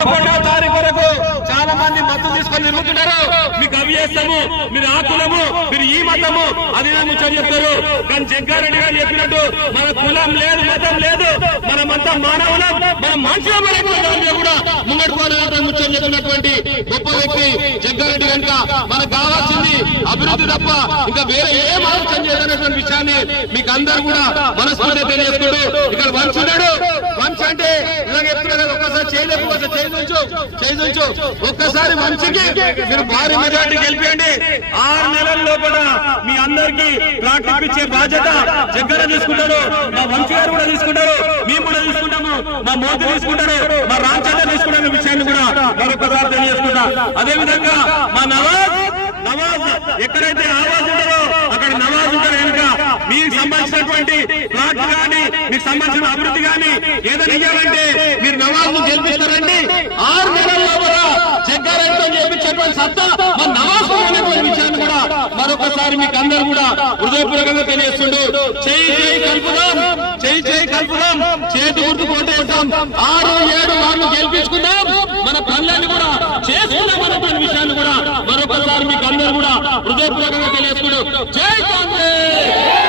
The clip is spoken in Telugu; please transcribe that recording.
తారీఖు వరకు చాలా మంది మద్దతు తీసుకొని తిరుగుతున్నారు. మీకు అవి చేస్తాము, మీరు ఆ కులము, మీరు ఈ మతము, అది ముచ్చని చెప్తారు. కానీ జగ్గారెడ్డి గారు చెప్పినట్టు మన కులం లేదు, మతం లేదు, మనమంతా మానవులం, మన మనుషులు కూడా ముంగడుకోవాలని ముచ్చని చెప్పినటువంటి గొప్ప వ్యక్తి జగ్గారెడ్డి కనుక మనకు కావాల్సింది అభివృద్ధి తప్ప ఇంకా వేరే ఏం ఆలోచన చేయాలనేటువంటి విషయాన్ని మీకు అందరూ కూడా మనస్ఫూర్తిగా తెలియజేసుకుంటూ ఇక్కడ వంచున్నాడు. వంచ అంటే ఇలా చెప్తున్నారు, ఒక్కసారి చేయలేకపోతే చేయించు ఒక్కసారి మంచికి మీరు భారీ మెజార్టీ గెలిపేయండి. 6 నెలల లోపల మీ అందరికీ ప్లాట్ ఇప్పించే బాధ్యత జగ్గన తీసుకుంటారు, మా వంశీ గారు కూడా తీసుకుంటారు, మేము కూడా తీసుకుంటాము, మా మోదీ తీసుకుంటారు, మా రామచంద్ర తీసుకుంటారు విషయాన్ని కూడా మరొకసారి తెలియజేసుకుంటా. అదేవిధంగా మా నవాజ్ ఎక్కడైతే ఆవాజ్ ఉంటారో అక్కడ నవాజ్ ఉంటారు. కనుక మీకు సంబంధించినటువంటి ప్లాట్ కానీ మీకు సంబంధించిన అభివృద్ధి కానీ ఏదైనా ఇవ్వాలంటే మీరు నవాజ్ ను గెలిపిస్తారండి. 6 నెలల్లో కూడా జగ్గారెడ్డితో చేపించేటువంటి సత్తా మా నవాజ్ అనేటువంటి విషయాన్ని కూడా మరొకసారి మీకు అందరూ కూడా హృదయపూర్వకంగా తెలియజేస్తుండూ. చేయి కలుపుదాం, చేతి గుర్తు కోటేస్తాం, 6-7 వార్లు గెలిపించుకుందాం, మన పనులన్నీ కూడా చేసుకుందాం అనేటువంటి విషయాన్ని కూడా మరొకసారి మీకు అందరూ కూడా హృదయపూర్వకంగా తెలియజేస్తుండూ. జై కాంగ్రెస్.